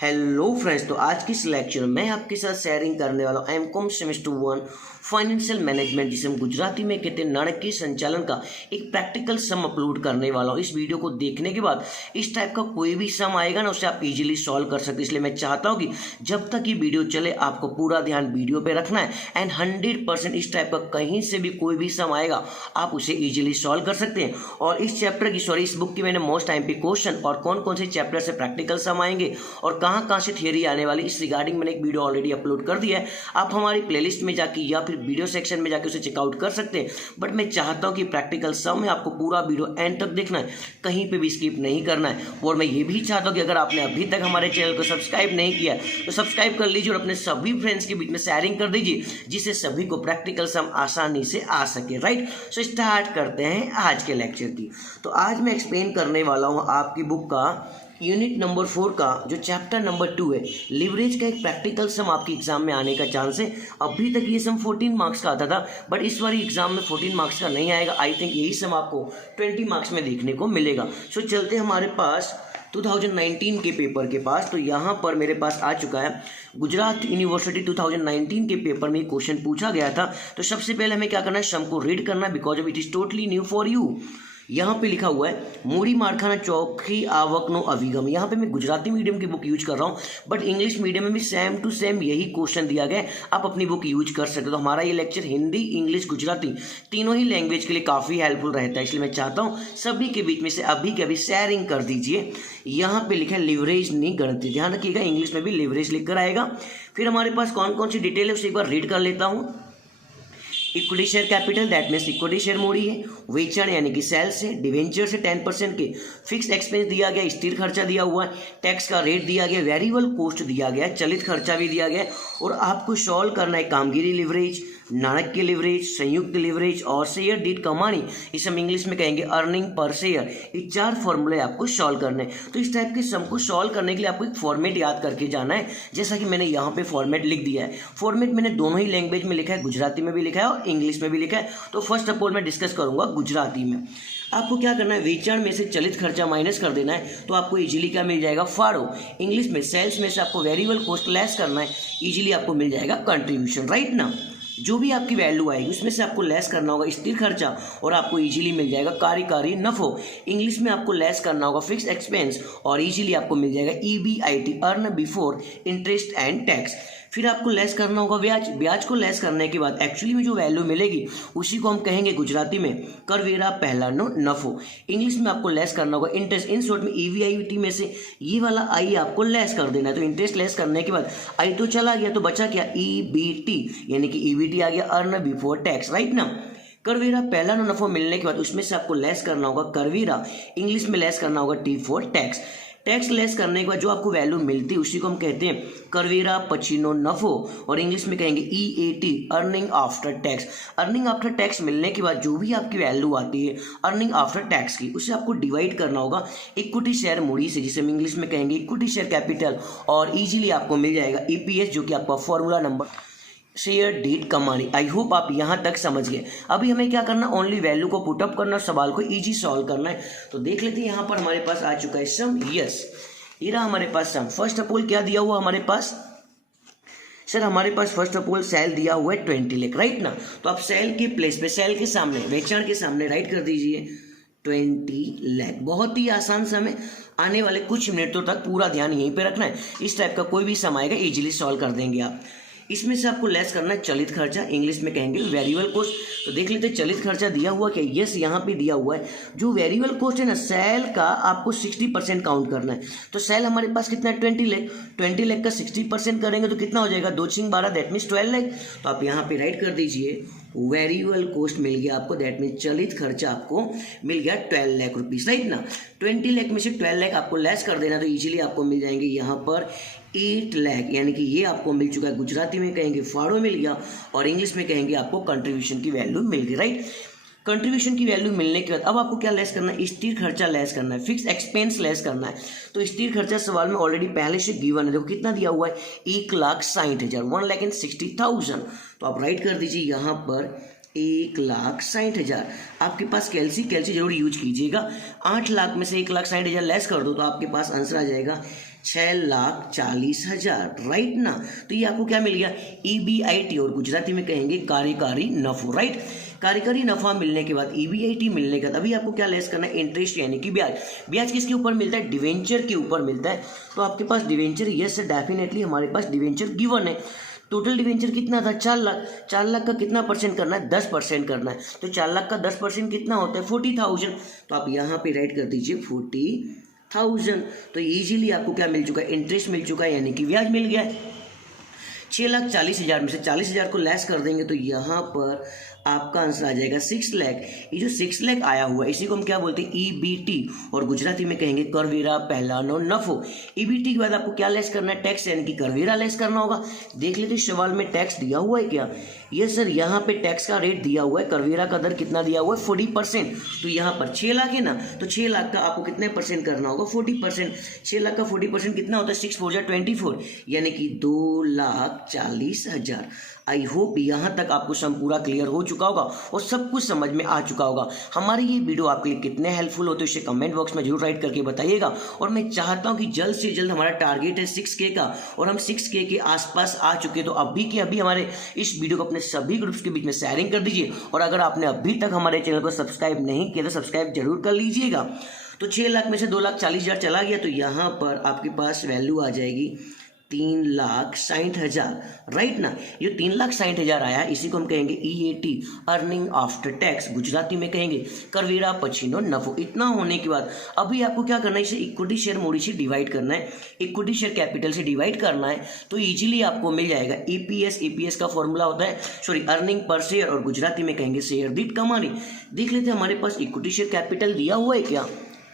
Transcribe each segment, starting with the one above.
Hello friends, तो आज की इस लेक्चर में मैं आपके साथ शेयरिंग करने वाला हूँ एमकॉम सेमेस्टर 1 फाइनेंशियल मैनेजमेंट, जिसे हम गुजराती में कहते हैं नाणकीय संचालन का एक प्रैक्टिकल सम अपलोड करने वाला हूँ। इस वीडियो को देखने के बाद इस टाइप का कोई भी सम आएगा ना, उसे आप इजीली सॉल्व कर सकते हैं। इसलिए मैं चाहता हूँ कि जब तक ये वीडियो चले आपको पूरा ध्यान वीडियो पे रखना है एंड 100% इस टाइप का कहीं से भी कोई भी सम आएगा आप उसे इजीली सॉल्व कर सकते हैं। और इस चैप्टर की इस बुक की मैंने मोस्ट टाइम पे क्वेश्चन और कौन कौन से चैप्टर से प्रैक्टिकल सम आएंगे और कहाँ से थियरी आने वाली, इस रिगार्डिंग मैंने एक वीडियो ऑलरेडी अपलोड कर दिया है। आप हमारी प्लेलिस्ट में जाके या फिर वीडियो सेक्शन में जाके उसे चेकआउट कर सकते हैं। बट मैं चाहता हूं कि प्रैक्टिकल सम में आपको पूरा वीडियो एंड तक देखना है, कहीं पे भी स्किप नहीं करना है। और मैं ये भी चाहता हूं कि अगर आपने अभी तक हमारे चैनल को सब्सक्राइब नहीं किया तो सब्सक्राइब कर लीजिए और अपने सभी फ्रेंड्स के बीच में शेयरिंग कर दीजिए, जिससे सभी को प्रैक्टिकल सम आसानी से आ सके। राइट, सो स्टार्ट करते हैं आज के लेक्चर की। तो आज मैं एक्सप्लेन करने वाला हूँ आपकी बुक का यूनिट नंबर 4 का जो चैप्टर नंबर 2 है, लिवरेज का एक प्रैक्टिकल सम आपके एग्जाम में आने का चांस है। अभी तक ये सम 14 मार्क्स का आता था, बट इस बार एग्जाम में 14 मार्क्स का नहीं आएगा। आई थिंक यही सम आपको 20 मार्क्स में देखने को मिलेगा। सो चलते हमारे पास 2019 के पेपर के पास। तो यहाँ पर मेरे पास आ चुका है गुजरात यूनिवर्सिटी 2019 के पेपर में क्वेश्चन पूछा गया था। तो सबसे पहले हमें क्या करना है, सम को रीड करना है because of it is totally new for you. यहाँ पे लिखा हुआ है मूडी मारखाना चौखी आवकनो अभिगम। यहाँ पे मैं गुजराती मीडियम की बुक यूज कर रहा हूँ, बट इंग्लिश मीडियम में भी सेम टू सेम यही क्वेश्चन दिया गया है, आप अपनी बुक यूज कर सकते हो। तो हमारा ये लेक्चर हिंदी, इंग्लिश, गुजराती तीनों ही लैंग्वेज के लिए काफ़ी हेल्पफुल रहता है। इसलिए मैं चाहता हूँ सभी के बीच में से अभी के अभी शेयरिंग कर दीजिए। यहाँ पे लिखा है लिवरेज नहीं गणती, ध्यान रखिएगा इंग्लिश में भी लिवरेज लिख कर आएगा। फिर हमारे पास कौन कौन सी डिटेल है उसे एक बार रीड कर लेता हूँ। Equity share capital, that means equity share मूड़ी है। वेचाण यानी कि सेल्स है। डिवेंचर से 10% के। फिक्स एक्सपेंस दिया गया, स्थिर खर्चा दिया हुआ है। टैक्स का रेट दिया गया, वेरिएबल कॉस्ट दिया गया, चलित खर्चा भी दिया गया। और आपको सॉल्व करना है कामगिरी लिवरेज, नाणकीय लिवरेज, संयुक्त लिवरेज और शेयर दीठ कमानी, इसे हम इंग्लिश में कहेंगे अर्निंग पर शेयर। ये 4 फॉर्मूले आपको सॉल्व करने हैं। तो इस टाइप के सम को सॉल्व करने के लिए आपको एक फॉर्मेट याद करके जाना है, जैसा कि मैंने यहाँ पे फॉर्मेट लिख दिया है। फॉर्मेट मैंने दोनों ही लैंग्वेज में लिखा है, गुजराती में भी लिखा है और इंग्लिश में भी लिखा है। तो फर्स्ट ऑफ ऑल मैं डिस्कस करूंगा गुजराती में। आपको क्या करना है, वेचाण में से चलित खर्चा माइनस कर देना है, तो आपको इजीली क्या मिल जाएगा, फाड़ो। इंग्लिश में सेल्स में से आपको वेरिएबल कॉस्ट लेस करना है, इजीली आपको मिल जाएगा कंट्रीब्यूशन। राइट ना, जो भी आपकी वैल्यू आएगी उसमें से आपको लेस करना होगा स्थिर खर्चा और आपको इजीली मिल जाएगा कार्यकारी नफो। इंग्लिश में आपको लेस करना होगा फिक्स एक्सपेंस और इजीली आपको मिल जाएगा EBIT, earn before interest and tax. फिर आपको लेस करना होगा ब्याज। ब्याज को लेस करने के बाद एक्चुअली में जो वैल्यू मिलेगी उसी को हम कहेंगे गुजराती में करवेरा पहला नो नफो। इंग्लिश में आपको लेस करना होगा इंटरेस्ट। इन शॉर्ट में EBIT में से ये वाला आई आपको लेस कर देना है। तो इंटरेस्ट लेस करने के बाद आई तो चला गया, तो बचा क्या, EBT यानी कि EBT आ गया, अर्न बिफोर टैक्स। राइट ना, करवेरा पहला नो नफो मिलने के बाद उसमें से आपको लेस करना होगा करवेरा, इंग्लिश में लेस करना होगा T for tax. Tax less करने के बाद जो आपको वैल्यू मिलती है उसी को हम कहते हैं करवेरा पचीनो नफो और इंग्लिश में कहेंगे EAT, earning after tax. Earning after tax मिलने के बाद जो भी आपकी वैल्यू आती है अर्निंग आफ्टर टैक्स की, उसे आपको डिवाइड करना होगा इक्विटी शेयर मूड़ी से, जिसे हम इंग्लिश में कहेंगे इक्विटी शेयर कैपिटल, और इजीली आपको मिल जाएगा EPS, जो कि आपका फॉर्मूला नंबर शेयर डीट कमानी। आई होप आप यहाँ तक समझ गए। अभी हमें क्या करना, ओनली वैल्यू को पुटअप करना, सवाल को इजी सॉल्व करना है। तो देख लेते हैं यहाँ पर हमारे पास आ चुका है सम। यस, ये रहा हमारे पास सम। फर्स्ट ऑफ ऑल क्या दिया हुआ हमारे पास, सर हमारे पास फर्स्ट ऑफ ऑल सेल दिया हुआ है 20 लाख। राइट ना, तो आप सेल के प्लेस पे, सेल के सामने, वेचाण के सामने राइट कर दीजिए 20 लाख। बहुत ही आसान सम है, आने वाले कुछ मिनटों तक पूरा ध्यान यहीं पे रखना है। इस टाइप का कोई भी सम आएगा इजीली सॉल्व कर देंगे आप। इसमें से आपको लेस करना है चलित खर्चा, इंग्लिश में कहेंगे वेरिएबल कॉस्ट। तो देख लेते हैं चलित खर्चा दिया हुआ क्या, यस यहाँ पे दिया हुआ है। जो वेरिएबल कॉस्ट है ना सेल का, आपको 60% काउंट करना है। तो सेल हमारे पास कितना है, 20 लाख। 20 लाख का 60% करेंगे तो कितना हो जाएगा, 2 6 12, दैट मीन्स 12 लाख। तो आप यहाँ पे राइट कर दीजिए वेरिएबल कॉस्ट मिल गया आपको, दैट मीन चलित खर्चा आपको मिल गया 12 लाख रुपीज। राइट ना, 20 लाख में से 12 लाख आपको लेस कर देना, तो इजीली आपको मिल जाएंगे यहाँ पर 8 लाख, यानी कि ये आपको मिल चुका है। गुजराती में कहेंगे फाड़ो मिल गया और इंग्लिश में कहेंगे आपको कंट्रीब्यूशन की वैल्यू मिल गई। राइट, कंट्रीब्यूशन की वैल्यू मिलने के बाद अब आपको क्या लेस करना है, स्थिर खर्चा लेस करना है, फिक्स एक्सपेंस लेस करना है। तो स्थिर खर्चा सवाल में ऑलरेडी पहले से गिवन है, देखो कितना दिया हुआ है, 1,60,000, 1,60,000। तो आप राइट कर दीजिए यहाँ पर 1,60,000। आपके पास कैलसी जरूर यूज कीजिएगा। 8 लाख में से 1,60,000 लेस कर दो तो आपके पास आंसर आ जाएगा 6,40,000, राइट ना। तो ये आपको क्या मिल गया, EBIT और गुजराती में कहेंगे कार्यकारी नफो, राइट। कार्यकारी नफा मिलने के बाद EBIT मिलने के बाद अभी आपको क्या लेस करना है, इंटरेस्ट यानी कि ब्याज। ब्याज किसके ऊपर मिलता है, डिवेंचर के ऊपर मिलता है। तो आपके पास डिवेंचर, यस डेफिनेटली हमारे पास डिवेंचर गिवन है। टोटल डिवेंचर कितना था, 4 लाख। 4 लाख का कितना परसेंट करना है, 10% करना है। तो 4 लाख का 10% कितना होता है, 40,000। तो आप यहाँ पे राइट कर दीजिए 40,000। तो इजीली आपको क्या मिल चुका है, इंटरेस्ट मिल चुका है यानी कि ब्याज मिल गया है। 6,40,000 में से 40,000 को लेस कर देंगे तो यहाँ पर आपका आंसर आ जाएगा 6 लाख। ये जो 6 लाख आया हुआ है इसी को हम क्या बोलते हैं, EBT और गुजराती में कहेंगे करवेरा पहलानो नफो। EBT के बाद आपको क्या लेस करना है, टैक्स यानी कि करवेरा लेस करना होगा। देख लेते सवाल में टैक्स दिया हुआ है क्या, ये सर यहाँ पे टैक्स का रेट दिया हुआ है, करवेरा का दर कितना दिया हुआ है 40%। तो यहाँ पर 6 लाख है ना, तो 6 लाख का आपको कितने परसेंट करना होगा, 40%। 6 लाख का 40% कितना होता है, 6 4 जा 24 यानी कि 2,40,000। आई होप यहाँ तक आपको सम पूरा क्लियर हो चुका होगा और सब कुछ समझ में आ चुका होगा। हमारी ये वीडियो आपके लिए कितने हेल्पफुल होते हैं इसे कमेंट बॉक्स में जरूर राइट करके बताइएगा। और मैं चाहता हूँ कि जल्द से जल्द, हमारा टारगेट है 6K का और हम 6K के आसपास आ चुके, तो अभी के अभी हमारे इस वीडियो को अपने सभी ग्रुप्स के बीच में शेयरिंग कर दीजिए। और अगर आपने अभी तक हमारे चैनल को सब्सक्राइब नहीं किया तो सब्सक्राइब जरूर कर लीजिएगा। तो 6 लाख में से 2,40,000 चला गया, तो यहाँ पर आपके पास वैल्यू आ जाएगी 3,60,000, राइट ना। ये 3,60,000 आया, इसी को हम कहेंगे EAT, earning after tax, Gujarati में कहेंगे करवेरा पछीनो नफो। इतना होने के बाद अभी आपको क्या करना है, इसे इक्विटी शेयर मूडी से डिवाइड करना है, इक्विटी शेयर कैपिटल से डिवाइड करना है। तो इजीली आपको मिल जाएगा EPS का फॉर्मूला होता है, सॉरी अर्निंग पर शेयर और गुजराती में कहेंगे शेयर दीठ कमानी। देख लेते हैं हमारे पास इक्विटी शेयर कैपिटल दिया हुआ है क्या,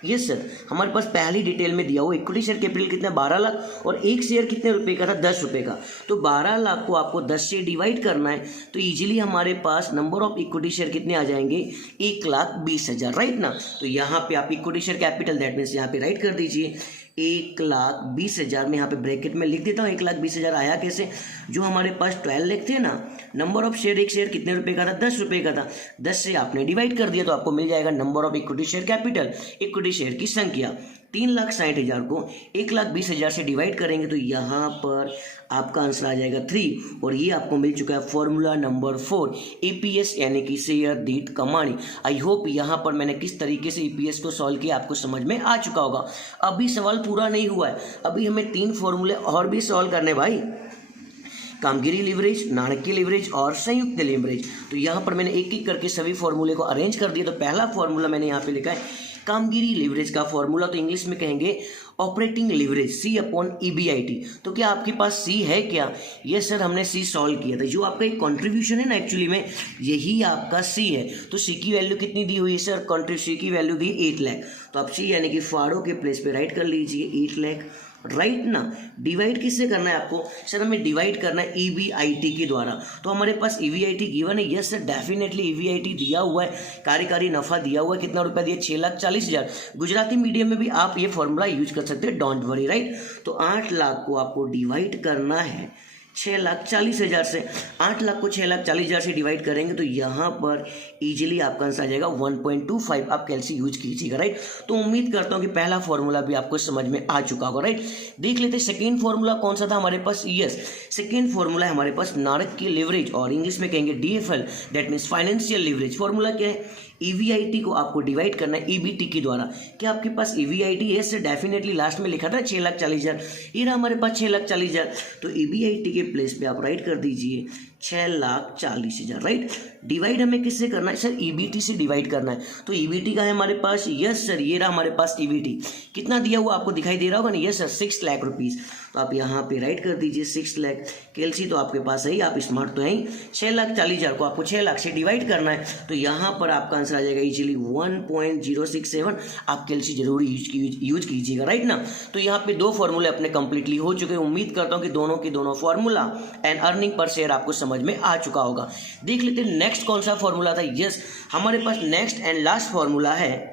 यस सर हमारे पास पहली डिटेल में दिया हुआ इक्विटी शेयर कैपिटल कितना 12 लाख और एक शेयर कितने रुपए का था 10 रुपए का। तो 12 लाख को आपको 10 से डिवाइड करना है, तो इजीली हमारे पास नंबर ऑफ इक्विटी शेयर कितने आ जाएंगे 1,20,000, राइट ना। तो यहाँ पे आप equity share capital that means यहाँ पे राइट कर दीजिए 1,20,000 में यहाँ पे ब्रैकेट में लिख देता हूँ। 1,20,000 आया कैसे, जो हमारे पास 12 लाख थे ना, नंबर ऑफ शेयर, एक शेयर कितने रुपए का था 10 रुपए का था, 10 से आपने डिवाइड कर दिया तो आपको मिल जाएगा number of equity share capital, equity share की संख्या। 3,60,000 को 1,20,000 से डिवाइड करेंगे तो यहाँ पर आपका आंसर आ जाएगा 3 और ये आपको मिल चुका है फॉर्मूला नंबर 4 EPS यानी कि शेयर दीठ कमानी। आई होप यहाँ पर मैंने किस तरीके से EPS को सॉल्व किया आपको समझ में आ चुका होगा। अभी सवाल पूरा नहीं हुआ है, अभी हमें 3 फॉर्मूले और भी सॉल्व करने भाई, कामगिरी लिवरेज, नाणकीय लिवरेज और संयुक्त लिवरेज। तो यहाँ पर मैंने एक एक करके सभी फॉर्मूले को अरेंज कर दिया। तो पहला फॉर्मूला मैंने यहाँ पे लिखा है कामगिरी लिवरेज का फॉर्मूला, तो इंग्लिश में कहेंगे ऑपरेटिंग लिवरेज C/EBIT। तो क्या आपके पास C है क्या, यस सर हमने C सॉल्व किया था। जो आपका एक कंट्रीब्यूशन है ना एक्चुअली में यही आपका C है। तो C की वैल्यू कितनी दी हुई है सर, C की वैल्यू दी 8 लाख। तो आप C यानी कि फाड़ो के प्लेस पे राइट कर लीजिए 8 लाख, राइट ना। डिवाइड किससे करना है आपको, सर हमें डिवाइड करना है EBIT के द्वारा। तो हमारे पास EBIT गिवन है, यस सर डेफिनेटली EBIT दिया हुआ है, कार्यकारी नफा दिया हुआ है, कितना रुपया दिया 6,40,000। गुजराती मीडियम में भी आप ये फॉर्मूला यूज कर सकते हैं, डोंट वरी, राइट। तो 8 लाख को आपको डिवाइड करना है 6,40,000 से। 8 लाख को 6,40,000 से डिवाइड करेंगे तो यहाँ पर इजीली आपका आंसर आ जाएगा 1.25। आप कैलसी यूज कीजिएगा, राइट। तो उम्मीद करता हूँ कि पहला फॉर्मूला भी आपको समझ में आ चुका होगा, राइट। देख लेते हैं सेकेंड फॉर्मूला कौन सा था हमारे पास, यस सेकेंड फॉर्मूला है हमारे पास नाणकीय लिवरेज और इंग्लिश में कहेंगे DFL that means financial leverage. Formula क्या है, EBIT को आपको डिवाइड करना है EBT के द्वारा। क्या आपके पास EBIT है, यस डेफिनेटली लास्ट में लिखा था 6,40,000, ये रहा हमारे पास 6,40,000। तो EBIT के प्लेस पे आप राइट कर दीजिए 6,40,000, राइट। डिवाइड हमें किससे करना है सर, EBT से डिवाइड करना है। तो EBT का है हमारे पास, यस सर ये रहा हमारे पास EBT, कितना दिया हुआ आपको दिखाई दे रहा होगा ना, यस सर 6 लाख रुपीज़। तो आप यहाँ पे राइट कर दीजिए 6 लाख। कैलसी तो आपके पास है ही, आप स्मार्ट तो हैं ही। 6,40,000 को आपको 6 लाख से डिवाइड करना है तो यहाँ पर आपका आंसर आ जाएगा इजीली 1.067। आप कैलसी जरूर यूज कीजिएगा, राइट ना। तो यहाँ पे 2 फॉर्मूले अपने कंप्लीटली हो चुके हैं। उम्मीद करता हूँ कि दोनों के दोनों formula and earning per share आपको समझ में आ चुका होगा। देख लेते हैं नेक्स्ट कौन सा फॉर्मूला था, यस हमारे पास नेक्स्ट एंड लास्ट फॉर्मूला है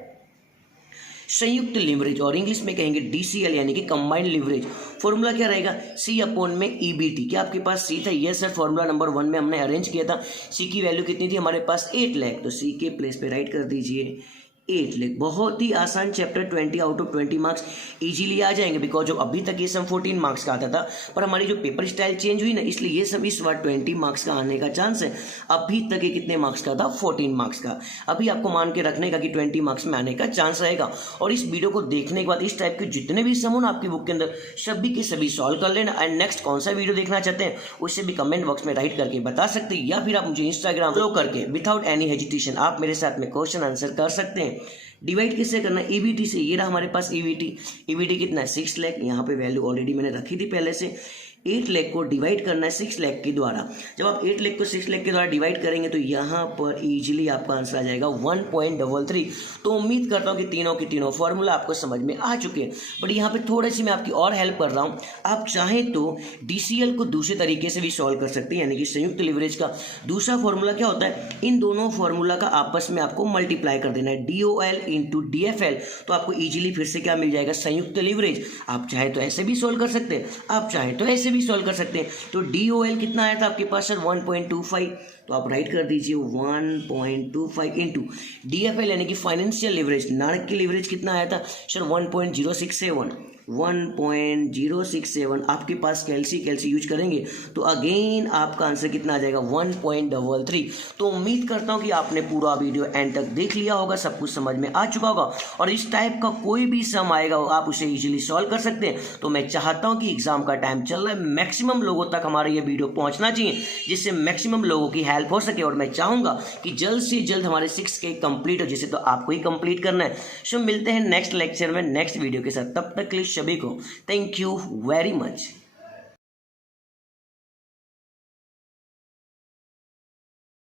संयुक्त लिवरेज और इंग्लिश में कहेंगे DCL यानी कि कंबाइंड लिवरेज। फॉर्मूला क्या रहेगा C/EBT। क्या आपके पास C था, यस सर फॉर्मूला नंबर 1 में हमने अरेंज किया था। C की वैल्यू कितनी थी हमारे पास 8 लाख। तो C के प्लेस पे राइट कर दीजिए 8 लाख। बहुत ही आसान chapter, 20 out of 20 marks easily आ जाएंगे, बिकॉज जो अभी तक ये सम 14 मार्क्स का आता था, पर हमारी जो पेपर स्टाइल चेंज हुई ना, इसलिए ये सब इस बार 20 मार्क्स का आने का चांस है। अभी तक ये कितने मार्क्स का था, 14 मार्क्स का। अभी आपको मान के रखने का कि 20 मार्क्स में आने का चांस रहेगा। और इस वीडियो को देखने के बाद इस टाइप के जितने भी सम हो ना आपकी बुक के अंदर, सभी के सभी सॉल्व कर लेना। एंड नेक्स्ट कौन सा वीडियो देखना चाहते हैं उससे भी कमेंट बॉक्स में राइट करके बता सकते हैं, या फिर आप मुझे इंस्टाग्राम फॉलो करके विदाउट एनी हेजिटेशन आप मेरे साथ में क्वेश्चन आंसर कर सकते हैं। डिवाइड किससे करना है, ईवीटी से। ये रहा हमारे पास ईवीटी। ईवीटी कितना है, 6 लाख। यहाँ पे वैल्यू ऑलरेडी मैंने रखी थी पहले से। 8 लाख को डिवाइड करना है 6 लाख के द्वारा। जब आप 8 लाख को 6 लाख के द्वारा डिवाइड करेंगे तो यहाँ पर इजीली आपका आंसर आ जाएगा 1.33। तो उम्मीद करता हूँ कि तीनों की तीनों फॉर्मूला आपको समझ में आ चुके हैं। बट यहाँ पे थोड़ी सी मैं आपकी और हेल्प कर रहा हूँ। आप चाहें तो DCL को दूसरे तरीके से भी सॉल्व कर सकते हैं, यानी कि संयुक्त लिवरेज का दूसरा फॉर्मूला क्या होता है, इन दोनों फॉर्मूला का आपस में आपको मल्टीप्लाई कर देना है, DOL इंटू DFL। तो आपको इजीली फिर से क्या मिल जाएगा, संयुक्त लिवरेज। आप चाहे तो ऐसे भी सॉल्व कर सकते हैं, आप चाहे तो ऐसे भी सॉल्व कर सकते हैं। तो DOL कितना आया था आपके पास सर, 1.25। तो आप राइट कर दीजिए 1.25 इंटू DFL यानी कि फाइनेंशियल लिवरेज, नाणक की लिवरेज कितना आया था सर, 1.067। 1.067 आपके पास कैल्सी यूज करेंगे तो अगेन आपका आंसर कितना आ जाएगा, 1.33। तो उम्मीद करता हूं कि आपने पूरा वीडियो एंड तक देख लिया होगा, सब कुछ समझ में आ चुका होगा। और इस टाइप का कोई भी सम आएगा आप उसे इजीली सॉल्व कर सकते हैं। तो मैं चाहता हूं कि एग्जाम का टाइम चल रहा है, मैक्सिमम लोगों तक हमारा ये वीडियो पहुंचना चाहिए, जिससे मैक्सिमम लोगों की हेल्प हो सके। और मैं चाहूंगा कि जल्द से जल्द हमारे 6K कंप्लीट हो, जैसे तो आपको ही कंप्लीट करना है। सो मिलते हैं नेक्स्ट लेक्चर में नेक्स्ट वीडियो के साथ, तब तक के लिए सभी को थैंक यू वेरी मच।